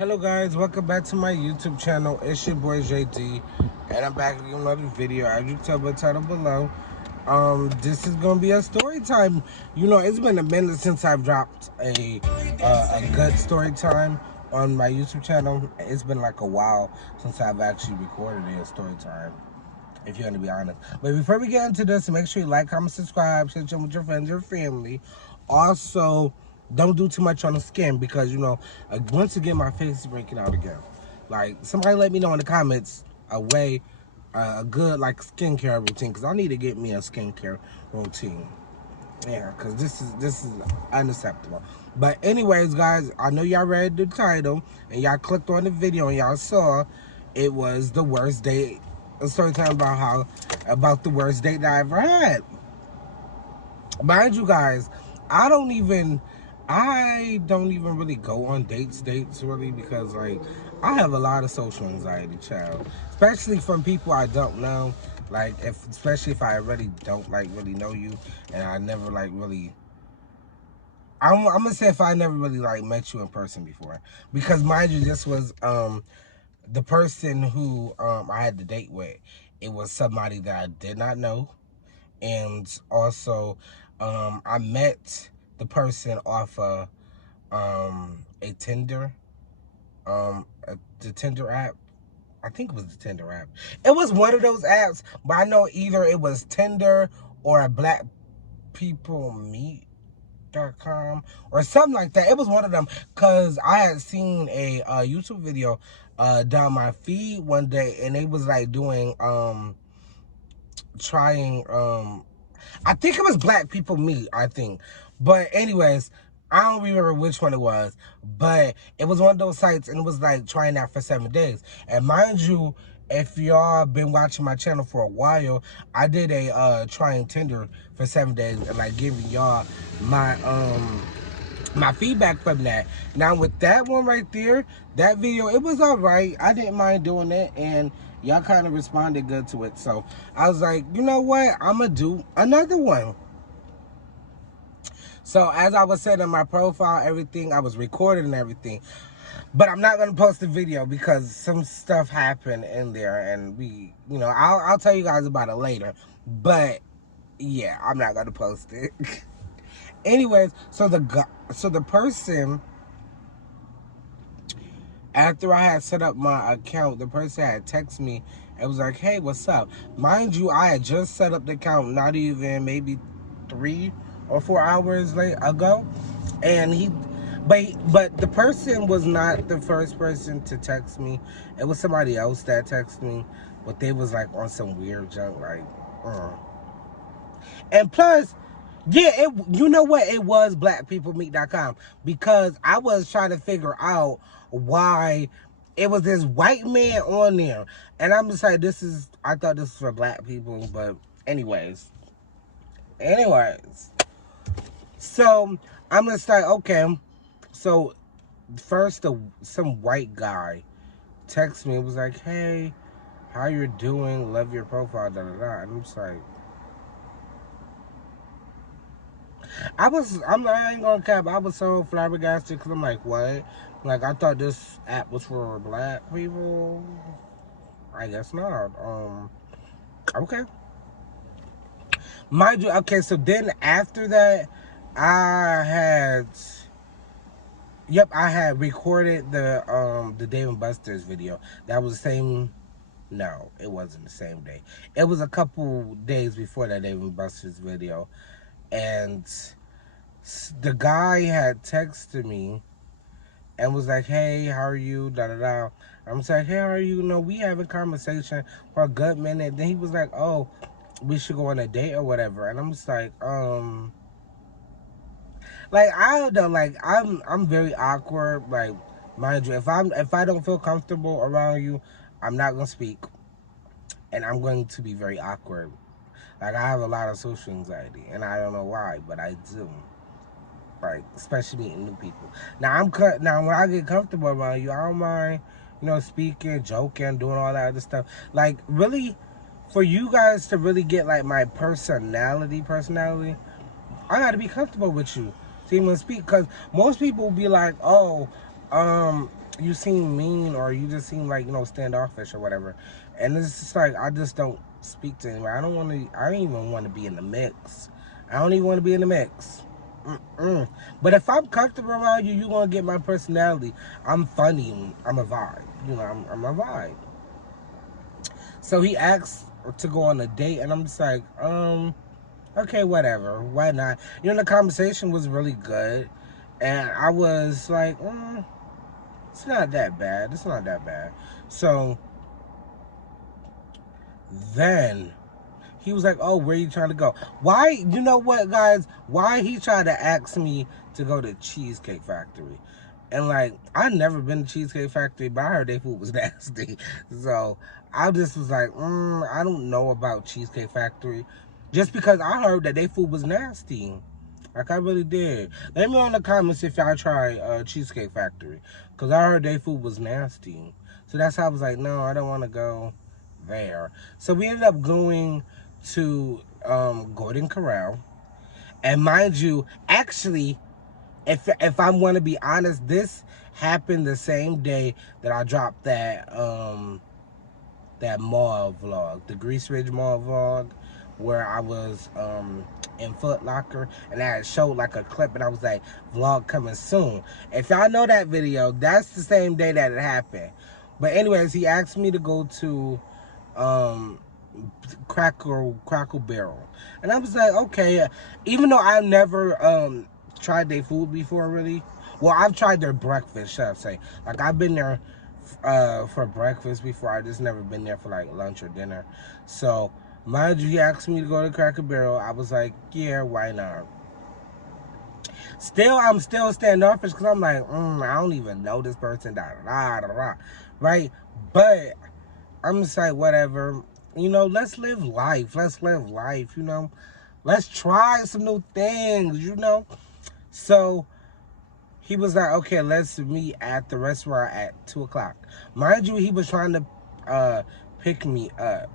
Hello guys, welcome back to my YouTube channel. It's your boy JD, and I'm back with another video. As you can tell by the title below, this is gonna be a story time. You know, it's been a minute since I've dropped a good story time on my YouTube channel. It's been like a while since I've actually recorded a story time, if you want to be honest. But before we get into this, make sure you like, comment, subscribe, share with your friends, your family. Also, don't do too much on the skin because, you know, once again, my face is breaking out again. Like, somebody let me know in the comments a good, like, skincare routine, because I need to get me a skincare routine. Yeah, because this is unacceptable. But anyways, guys, I know y'all read the title and y'all clicked on the video and y'all saw it was the worst date. A story time about the worst date that I ever had. Mind you guys, I don't even really go on dates really, because like I have a lot of social anxiety, child. Especially from people I don't know. Like especially if I really don't like really know you and I never like really I'm gonna say if I never really like met you in person before. Because mind you, this was the person who I had to date with. It was somebody that I did not know, and also I met the person off a Tinder, the Tinder app. I think it was the Tinder app. It was one of those apps, but I know either it was Tinder or a Black People Meet.com or something like that. It was one of them because I had seen a YouTube video down my feed one day, and they was like doing trying I think it was Black People Meet, I think. But anyways, I don't remember which one it was, but it was one of those sites, and it was like trying out for 7 days. And mind you, if y'all been watching my channel for a while, I did a trying Tinder for 7 days and like giving y'all my feedback from that. Now with that one right there, that video, it was all right. I didn't mind doing it, and y'all kind of responded good to it. So I was like, you know what, I'm gonna do another one. So as I was setting my profile, everything, I was recording and everything, but I'm not gonna post the video because some stuff happened in there, and you know, I'll tell you guys about it later. But yeah, I'm not gonna post it. Anyways, so the person, after I had set up my account, the person had texted me and was like, hey, what's up? Mind you, I had just set up the account not even maybe 3 or 4 hours ago. And but the person was not the first person to text me. It was somebody else that texted me, but they was like on some weird junk, like, And plus, yeah, you know what? It was blackpeoplemeet.com, because I was trying to figure out why it was this white man on there. And I'm just like, I thought this was for black people, but anyways. Anyways. So, I'm just like, okay. So, first, some white guy texted me. It was like, hey, how you doing? Love your profile, da da da. And I'm just like, I ain't gonna cap, I was so flabbergasted because I'm like, what? Like, I thought this app was for black people. I guess not. Okay. Mind you, okay, so then after that, I had, I had recorded the Dave and Buster's video. That was the same, no, it wasn't the same day. It was a couple days before that Dave and Buster's video. And the guy had texted me and was like, hey, how are you, da da da. I'm just like, hey, how are you? No, we have a conversation for a good minute. Then he was like, oh, we should go on a date or whatever. And I'm just like, I don't know, like, I'm very awkward. Like, mind you, if I don't feel comfortable around you, I'm not gonna speak, and I'm going to be very awkward. Like, I have a lot of social anxiety, and I don't know why, but I do. Like, especially meeting new people. Now when I get comfortable around you, I don't mind, you know, speaking, joking, doing all that other stuff. Like, really, for you guys to really get like my personality, I gotta be comfortable with you to even speak. Because most people will be like, oh, you seem mean or you just seem like, standoffish or whatever. And it's just like, I just don't speak to anyone. I don't even want to be in the mix. I don't even want to be in the mix. Mm-mm. But if I'm comfortable around you, you're going to get my personality. I'm funny. I'm a vibe. I'm a vibe. So he asked to go on a date, and I'm just like, okay, whatever. Why not? The conversation was really good. And I was like, it's not that bad. It's not that bad. So then he was like, oh, where you trying to go? Why, you know what, guys? Why he tried to ask me to go to Cheesecake Factory? And, like, I never been to Cheesecake Factory, but I heard their food was nasty. So I just was like, I don't know about Cheesecake Factory. Just because I heard that their food was nasty. Like, I really did. Let me know in the comments if y'all try Cheesecake Factory. Because I heard their food was nasty. So that's how I was like, no, I don't want to go there. So we ended up going to Golden Corral. And mind you, actually, if I want to be honest, this happened the same day that I dropped that mall vlog, the Grease Ridge Mall vlog, where I was in Foot Locker, and I had showed like a clip, and I was like, vlog coming soon. If y'all know that video, that's the same day that it happened. But anyways, he asked me to go to um, Crackle Barrel, and I was like, okay. Even though I've never tried their food before, really. Well, I've tried their breakfast, should I say? Like, I've been there for breakfast before. I just never been there for like lunch or dinner. So mind you, he asked me to go to Cracker Barrel. I was like, yeah, why not? I'm still standoffish because I'm like, I don't even know this person, right? But I'm just like, whatever. Let's live life. Let's live life, Let's try some new things. So he was like, okay, let's meet at the restaurant at 2 o'clock. Mind you, he was trying to pick me up.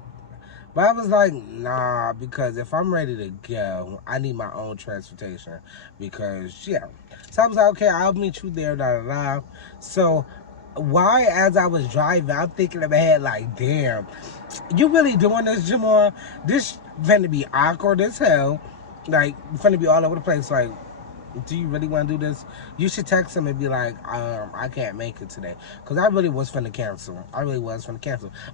But I was like, nah, because if I'm ready to go, I need my own transportation. Because, yeah. So I was like, okay, I'll meet you there, So, why, as I was driving, I'm thinking in my head, like, damn, you really doing this, Jamal? This finna be awkward as hell. Like, finna be all over the place. Like, do you really want to do this? You should text him and be like, I can't make it today. Because I really was finna cancel.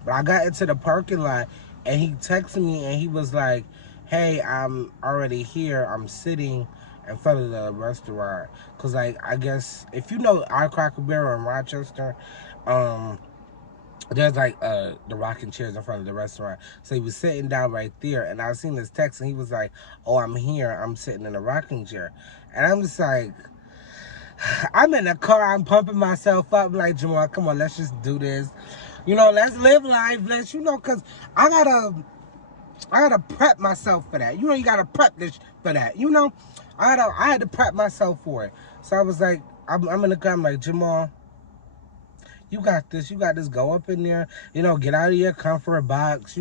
But I got into the parking lot, and he texted me, and he was like, hey, I'm already here. I'm sitting in front of the restaurant. Because, like, I guess, if you know our Cracker Barrel in Rochester, there's like the rocking chairs in front of the restaurant. So he was sitting down right there, and I seen his text, and he was like, oh, I'm here, I'm sitting in a rocking chair. And I'm just like, I'm in the car, I'm pumping myself up, like, Jamal, come on, let's just do this. Let's live life. Let's, because I gotta prep myself for that. You gotta prep this for that. I had to prep myself for it. So I was like, I'm in the car, I'm like, Jamal, you got this. You got this. Go up in there. Get out of your comfort box.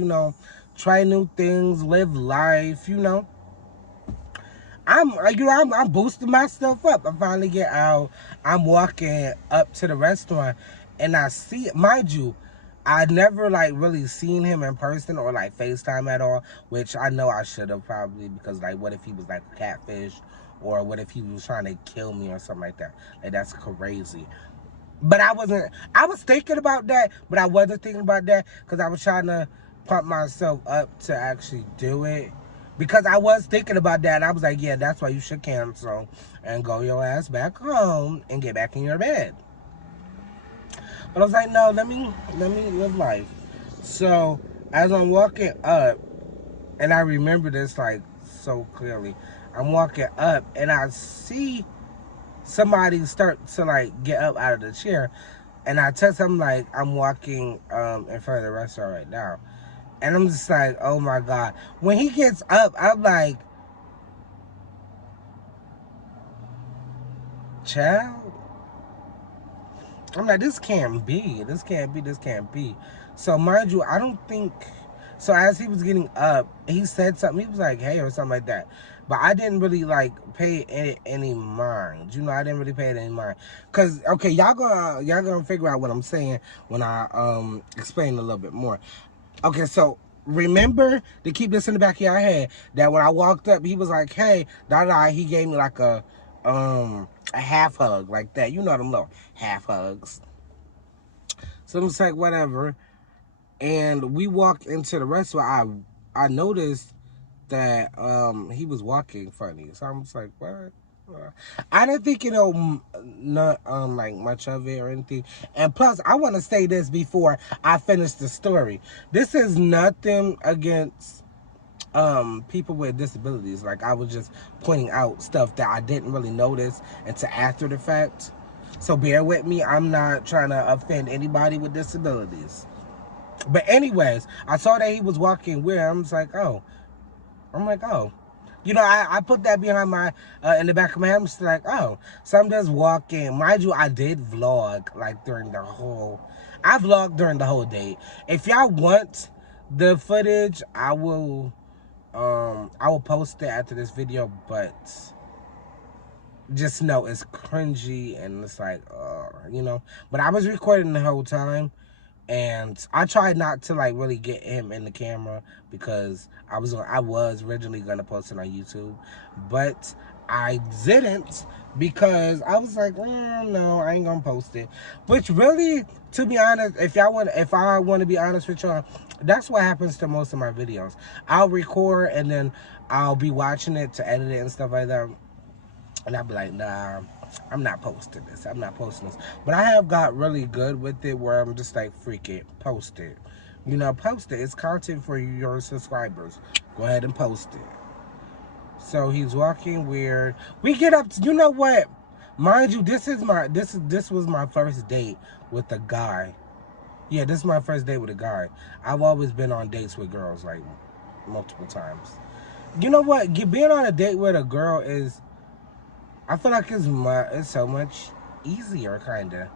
Try new things. Live life. I'm boosting myself up. I finally get out. I'm walking up to the restaurant, and I see it. Mind you, I never like really seen him in person or like FaceTime at all, which I know I should have probably, because like, what if he was like a catfish, or what if he was trying to kill me or something like that? Like, that's crazy. But I was thinking about that, but I wasn't thinking about that because I was trying to pump myself up to actually do it. Because I was thinking about that, and I was like, yeah, that's why you should cancel and go your ass back home and get back in your bed. But I was like, no, let me live life. So as I'm walking up, and I remember this like so clearly, I'm walking up and I see somebody start to like get up out of the chair, and I text him like, I'm walking in front of the restaurant right now, and I'm just like, oh my god. When he gets up, I'm like, child, I'm like, this can't be. So mind you, I don't think, So as he was getting up, he said something. He was like, "Hey," or something like that. But I didn't really like pay any mind. You know, I didn't really pay it any mind. Cause okay, y'all gonna figure out what I'm saying when I explain a little bit more. Okay, so remember to keep this in the back of your head that when I walked up, he was like, "Hey," da da. He gave me like a half hug like that. You know them little half hugs. So I'm just like whatever. And we walked into the restaurant. I noticed that he was walking funny. So I'm just like, what? I didn't think not like much of it or anything. And plus, I want to say this before I finish the story. This is nothing against people with disabilities. Like I was just pointing out stuff that I didn't really notice until after the fact. So bear with me. I'm not trying to offend anybody with disabilities. But anyways, I saw that he was walking weird. I'm like, oh. You know, I put that behind my, in the back of my head. I'm just like, oh. So I'm just walking. Mind you, I did vlog, like, I vlogged during the whole day. If y'all want the footage, I will post it after this video, but just know it's cringy and it's like, you know. But I was recording the whole time. And I tried not to like really get him in the camera because I was originally gonna post it on YouTube, but I didn't because I was like, no, I ain't gonna post it. Which really, to be honest, if I want to be honest with y'all, that's what happens to most of my videos. I'll record and then I'll be watching it to edit it and stuff like that. And I'd be like, nah, I'm not posting this. I'm not posting this. But I have got really good with it where I'm just like, freak it, post it. You know, post it. It's content for your subscribers. Go ahead and post it. So he's walking weird. We get up to, you know what? Mind you, this was my first date with a guy. Yeah, this is my first date with a guy. I've always been on dates with girls, like, multiple times. You know what? Being on a date with a girl is, I feel like it's so much easier, kind of,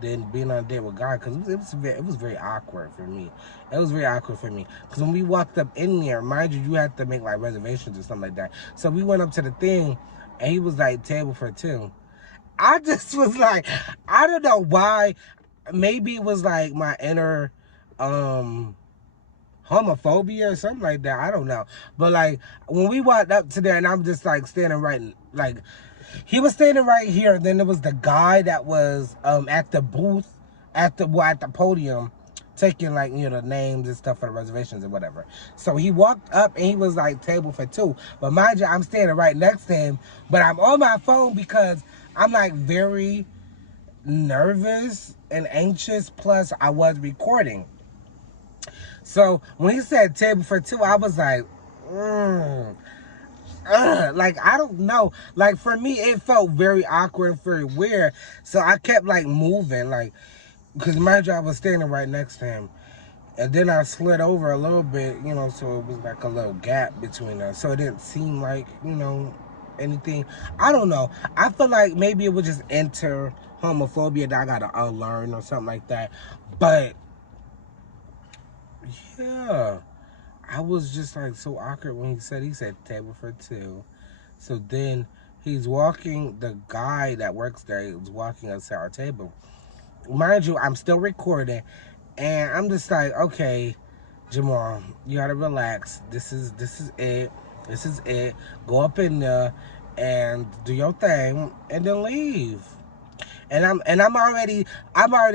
than being on a date with God, because it was very awkward for me. It was very awkward for me, because when we walked up in there, mind you, you had to make, like, reservations or something like that. So we went up to the thing, and he was like, table for two. I just was like, I don't know why. Maybe it was, like, my inner, homophobia or something like that. I don't know. But, like, when we walked up to there, and I'm just, like, standing right, like, he was standing right here. Then there was the guy that was at the booth, at the podium, taking, like, you know, the names and stuff for the reservations and whatever. So he walked up and he was like, table for two. But mind you, I'm standing right next to him. But I'm on my phone because I'm like very nervous and anxious. Plus, I was recording. So when he said table for two, I was like, like, I don't know. Like, for me, it felt very awkward and very weird. So I kept, like, moving, like, because mind you, I was standing right next to him. And then I slid over a little bit, you know, so it was like a little gap between us. So it didn't seem like, you know, anything. I don't know. I feel like maybe it was just enter homophobia that I got to unlearn or something like that. But, yeah. I was just like so awkward when he said table for two. So then he's walking, the guy that works there is walking us to our table. Mind you, I'm still recording and I'm just like, okay, Jamal, you gotta relax. This is it. This is it. Go up in there and do your thing and then leave. And I'm already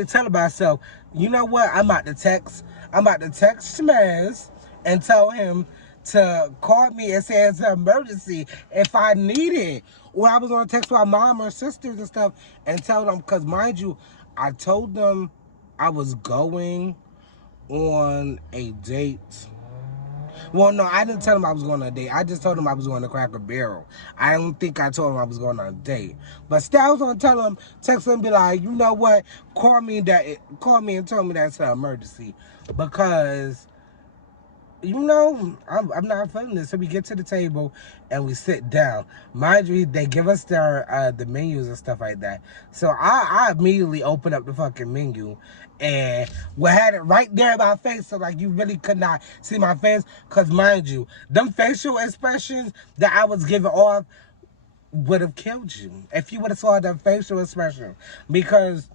telling myself, you know what? I'm about to text Shmaz and tell him to call me and say it's an emergency if I need it. Or I was gonna text my mom or sisters and stuff and tell them, because mind you, I told them I was going on a date. Well, no, I didn't tell him I was going on a date. I just told him I was going to Cracker Barrel. I don't think I told him I was going on a date. But still, I was going to tell him, text him, be like, you know what? Call me and tell me that's an emergency. Because, you know, I'm not feeling this. So we get to the table and we sit down. Mind you, they give us the menus and stuff like that. So I immediately open up the fucking menu and we had it right there in my face. So like you really could not see my face. Cause mind you, them facial expressions that I was giving off would have killed you if you would have saw the facial expression. Because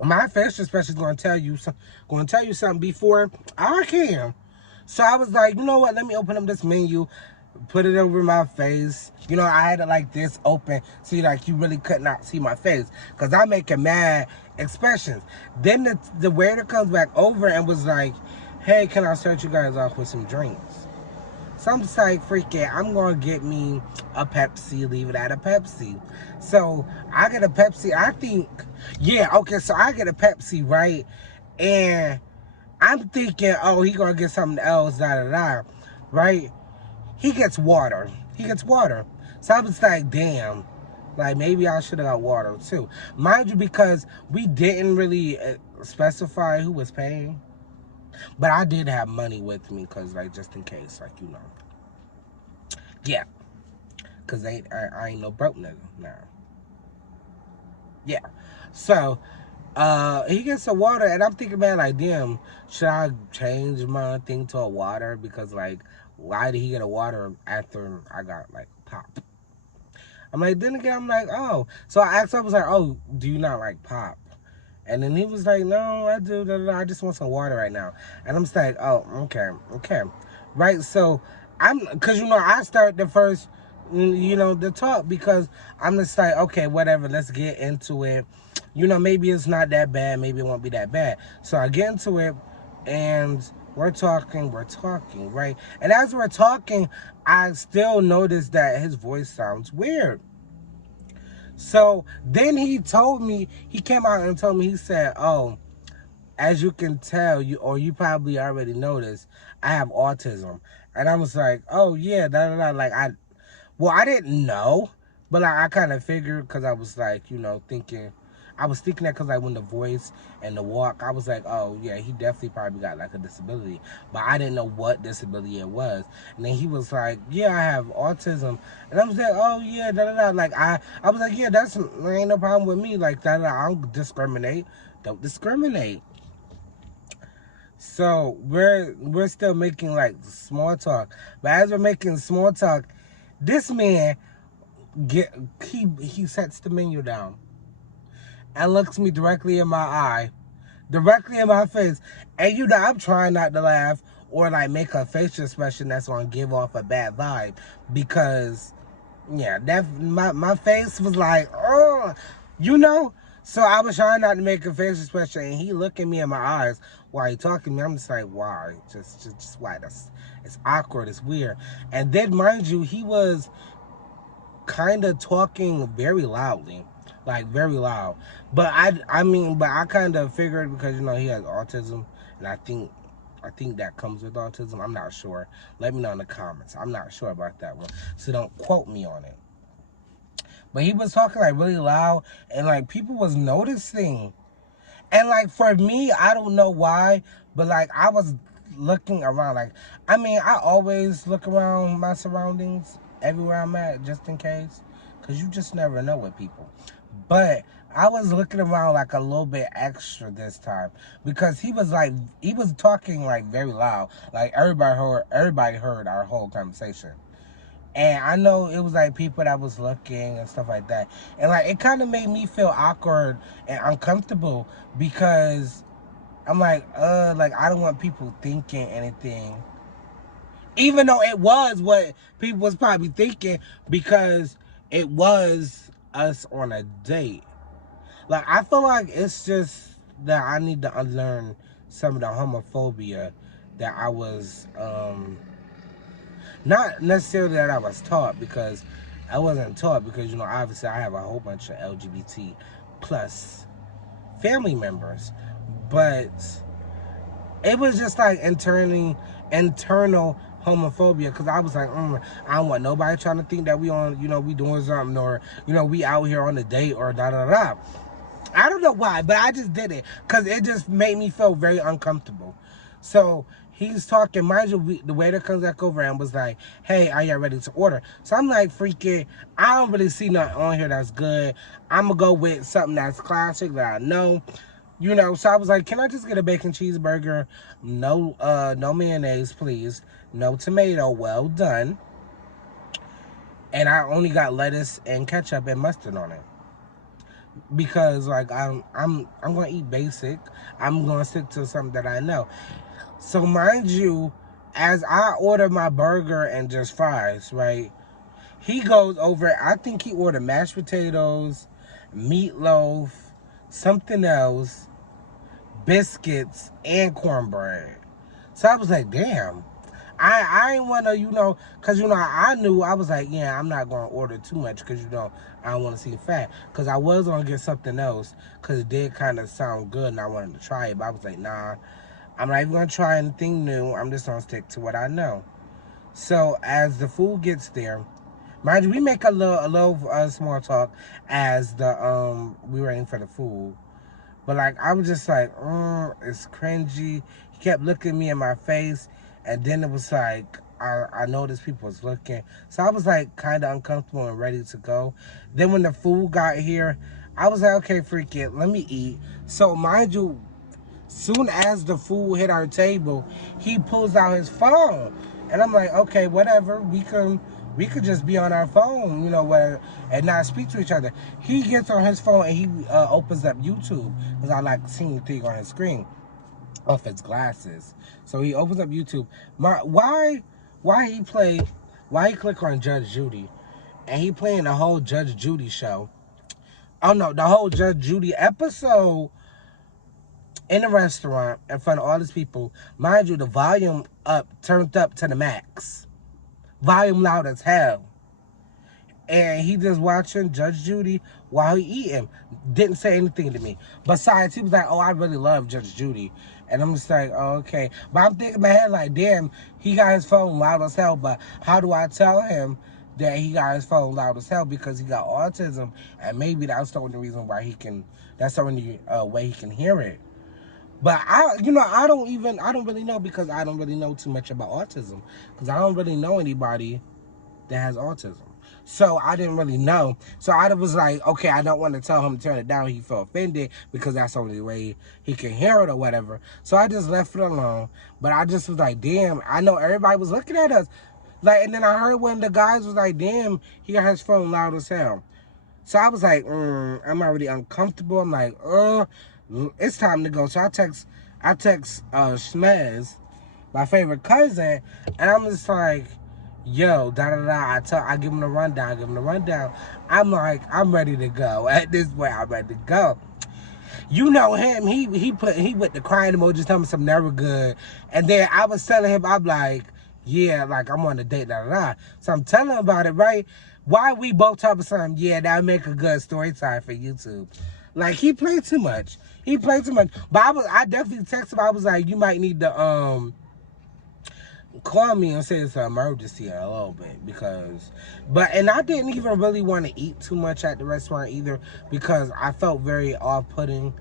my facial expression is going to tell you something before I can. So I was like, you know what? Let me open up this menu, put it over my face. You know, I had it like this open, so like you really could not see my face, cause I'm making mad expressions. Then the waiter comes back over and was like, "Hey, can I start you guys off with some drinks?" So I'm just like, freaking, I'm going to get me a Pepsi, leave it at a Pepsi. So I get a Pepsi, I think, yeah, okay, so I get a Pepsi, right? And I'm thinking, oh, he going to get something else, da-da-da, right? He gets water. He gets water. So I was like, damn, like maybe I should have got water too. Mind you, because we didn't really specify who was paying. But I did have money with me, because, like, just in case, like, you know. Yeah. Because I ain't no broke nigga now. Yeah. So, he gets some water, and I'm thinking, man, like, damn, should I change my thing to a water? Because, like, why did he get a water after I got, like, pop? I'm like, then again, I'm like, oh. So I asked him, I was like, oh, do you not like pop? And then he was like, no, I do. I just want some water right now. And I'm just like, oh, okay. Right, so because, you know, I start the first, you know, the talk, because I'm just like, okay, whatever, let's get into it. You know, maybe it's not that bad. Maybe it won't be that bad. So I get into it, and we're talking, right? And as we're talking, I still notice that his voice sounds weird. So then he came out and told me, he said, oh, as you can tell, you probably already noticed, I have autism. And I was like, oh yeah, like I didn't know, but like, I kind of figured, because I was like, you know, I was thinking that because like when the voice and the walk, I was like, oh yeah, he definitely probably got like a disability, but I didn't know what disability it was. And then he was like, yeah, I have autism, and I was like, oh yeah, like I was like, yeah, there ain't no problem with me, like I don't discriminate, don't discriminate. So we're still making like small talk, but as we're making small talk, this man he sets the menu down and looks me directly in my eye, directly in my face. And you know, I'm trying not to laugh or like make a facial expression that's gonna give off a bad vibe, because yeah, that my face was like, oh, you know. So I was trying not to make a facial expression, and he looking me in my eyes while he talking to me. I'm just like, why? Just why? It's awkward. It's weird. And then, mind you, he was kind of talking very loudly, like very loud. But I kind of figured, because you know he has autism, and I think that comes with autism. I'm not sure. Let me know in the comments. I'm not sure about that one, so don't quote me on it. But he was talking like really loud, and like people was noticing. And like for me, I don't know why, but like I was looking around. Like, I mean, I always look around my surroundings everywhere I'm at, just in case, because you just never know with people. But I was looking around like a little bit extra this time, because he was talking like very loud. Like everybody heard our whole conversation. And I know it was like people that was looking and stuff like that. And like it kind of made me feel awkward and uncomfortable, because I'm like I don't want people thinking anything. Even though it was what people was probably thinking, because it was us on a date. Like, I feel like it's just that I need to unlearn some of the homophobia that I was not necessarily that I was taught, because I wasn't taught, because, you know, obviously I have a whole bunch of LGBT plus family members. But it was just like internal homophobia, because I was like, I don't want nobody trying to think that we on, you know, we doing something, or, you know, we out here on a date, or da-da-da. I don't know why, but I just did it, because it just made me feel very uncomfortable. So He's talking, mind you, the waiter comes back over and was like, hey, are y'all ready to order? So I'm like, freaking, I don't really see nothing on here that's good. I'm going to go with something that's classic that I know. You know, so I was like, can I just get a bacon cheeseburger? No, no mayonnaise, please. No tomato, well done. And I only got lettuce and ketchup and mustard on it. Because like I'm gonna eat basic. I'm gonna stick to something that I know. So mind you, as I order my burger and just fries, right? He goes over, I think he ordered mashed potatoes, meatloaf, something else, biscuits, and cornbread. So I was like, damn. I ain't want to, you know, because, you know, I knew, I was like, yeah, I'm not going to order too much because, you know, I don't want to seem fat. Because I was going to get something else because it did kind of sound good and I wanted to try it. But I was like, nah, I'm not even going to try anything new. I'm just going to stick to what I know. So as the food gets there, mind you, we make a little small talk as we waiting for the food. But like I was just like, it's cringy. He kept looking me in my face, and then it was like I noticed people was looking, so I was like kind of uncomfortable and ready to go. Then when the food got here, I was like, okay, freak it, let me eat. So mind you, soon as the food hit our table, he pulls out his phone, and I'm like, okay, whatever. We could just be on our phone, you know, where and not speak to each other. He gets on his phone and he opens up YouTube because I like seeing the thing on his screen off his glasses. So he opens up YouTube. Why he play? Why he click on Judge Judy, and he playing the whole Judge Judy show? Oh no, the whole Judge Judy episode in a restaurant in front of all these people. Mind you, the volume up, turned up to the max. Volume loud as hell. And he just watching Judge Judy while he eating. Didn't say anything to me. Besides, he was like, oh, I really love Judge Judy. And I'm just like, oh, okay. But I'm thinking in my head like, damn, he got his phone loud as hell. But how do I tell him that he got his phone loud as hell? Because he got autism. And maybe that's the only reason why that's the only way he can hear it. But I don't really know because I don't really know too much about autism. Because I don't really know anybody that has autism. So I didn't really know. So I was like, okay, I don't want to tell him to turn it down. He felt offended because that's the only way he can hear it or whatever. So I just left it alone. But I just was like, damn, I know everybody was looking at us. Like, and then I heard when the guys was like, damn, he got his phone loud as hell. So I was like, I'm already uncomfortable. I'm like, it's time to go. So I text Shmez, my favorite cousin, and I'm just like, yo, da da da. I give him the rundown. I'm like, I'm ready to go. At this point, I'm ready to go. You know him. He with the crying emojis, telling me some never good. And then I was telling him, I'm like, yeah, like I'm on a date, da da da. So I'm telling him about it, right? Why we both talking something? Yeah, that'll make a good story time for YouTube. Like he played too much. He played too much. But I definitely texted him. I was like, you might need to call me and say it's an emergency a little bit and I didn't even really want to eat too much at the restaurant either because I felt very off-putting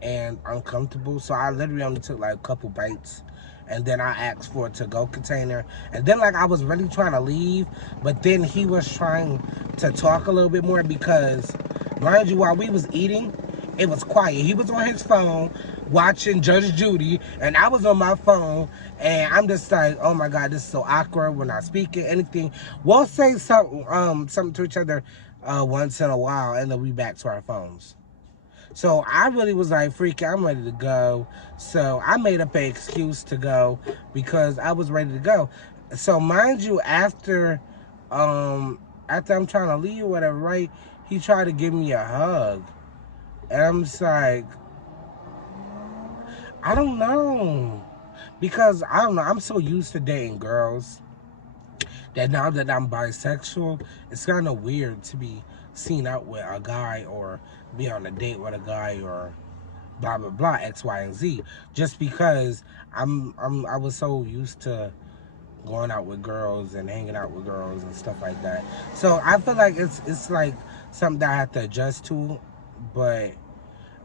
and uncomfortable. So I literally only took like a couple bites and then I asked for a to-go container. And then like I was really trying to leave, but then he was trying to talk a little bit more because mind you, while we was eating, it was quiet. He was on his phone watching Judge Judy, and I was on my phone, and I'm just like, oh my God, this is so awkward. We're not speaking anything. We'll say something to each other once in a while, and then we back to our phones. So I really was like, freak, I'm ready to go. So I made up an excuse to go because I was ready to go. So mind you, after I'm trying to leave or whatever, right, he tried to give me a hug. And I'm just like, I don't know. Because I don't know, I'm so used to dating girls that now that I'm bisexual, it's kind of weird to be seen out with a guy or be on a date with a guy or blah blah blah X, Y, and Z. Just because I was so used to going out with girls and hanging out with girls and stuff like that. So I feel like it's like something that I have to adjust to, but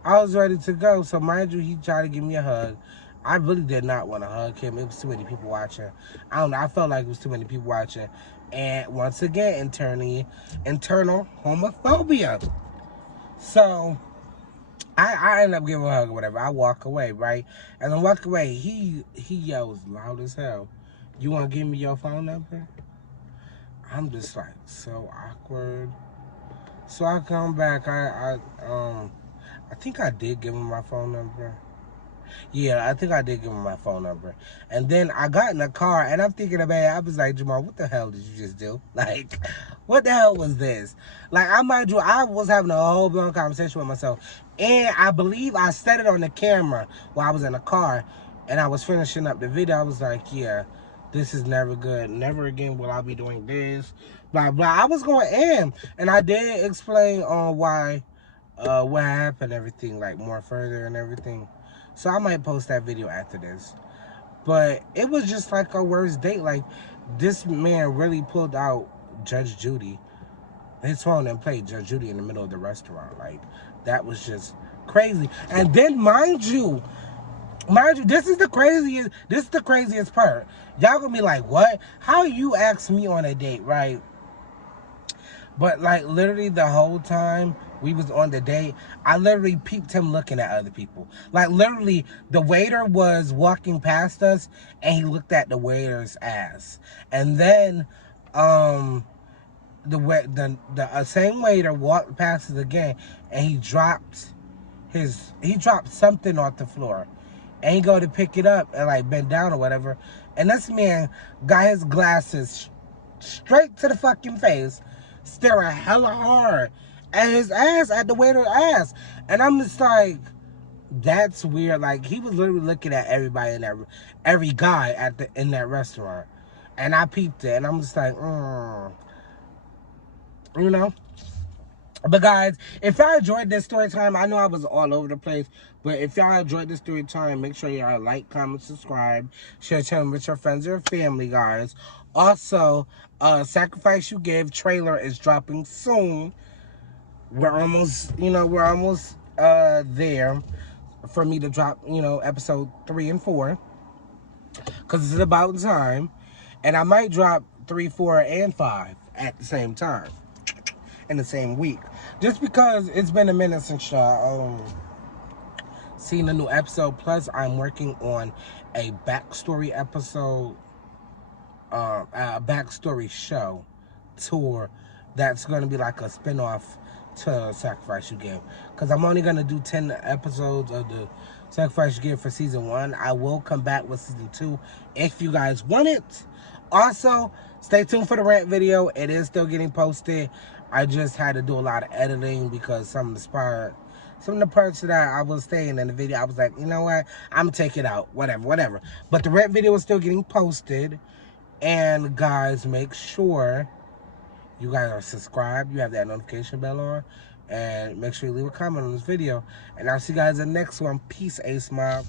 I was ready to go. So mind you, he tried to give me a hug. I really did not want to hug him. It was too many people watching. I don't know. I felt like it was too many people watching. And once again, internal homophobia. So I end up giving him a hug or whatever. I walk away, right? As I walk away, he yells loud as hell, "You want to give me your phone number?" I'm just like so awkward. So I come back. I think I did give him my phone number. Yeah, I think I did give him my phone number. And then I got in the car and I'm thinking about it. I was like, Jamal, what the hell did you just do? Like, what the hell was this? Like, I was having a whole blown conversation with myself. And I believe I said it on the camera while I was in the car and I was finishing up the video. I was like, yeah, this is never good. Never again will I be doing this. Blah, blah. I was going in. And I did explain on why, what happened, everything, like, more further and everything. So I might post that video after this. But it was just like a worst date. Like, this man really pulled out Judge Judy, his phone, and played Judge Judy in the middle of the restaurant. Like, that was just crazy. And then mind you, this is the craziest part. Y'all gonna be like, what? How you ask me on a date, right? But like literally the whole time we was on the date, I literally peeped him looking at other people. Like literally the waiter was walking past us and he looked at the waiter's ass. And then the same waiter walked past us again and he dropped something off the floor. And he go to pick it up and like bend down or whatever. And this man got his glasses straight to the fucking face, staring hella hard at his ass, at the waiter's ass. And I'm just like, that's weird. Like, he was literally looking at everybody in that, every guy in that restaurant. And I peeped it, and I'm just like, you know? But guys, if y'all enjoyed this story time, I know I was all over the place, but if y'all enjoyed this story time, make sure y'all like, comment, subscribe, share the channel with your friends or family, guys. Also, Sacrifice You Give trailer is dropping soon. We're almost there for me to drop, episode 3 and 4, because it's about time. And I might drop 3, 4, and 5 at the same time, in the same week, just because it's been a minute since y'all seen a new episode. Plus I'm working on a backstory episode, a backstory show tour that's going to be like a spin-off to Sacrifice You Give, because I'm only going to do 10 episodes of the Sacrifice You Give for season 1. I will come back with season 2 if you guys want it. Also, stay tuned for the rant video. It is still getting posted. I just had to do a lot of editing because some of the parts that I was saying in the video, I was like, you know what, I'm gonna take it out, whatever. But the rant video is still getting posted. And guys, make sure you guys are subscribed, you have that notification bell on, and make sure you leave a comment on this video. And I'll see you guys in the next one. Peace, Ace Mob.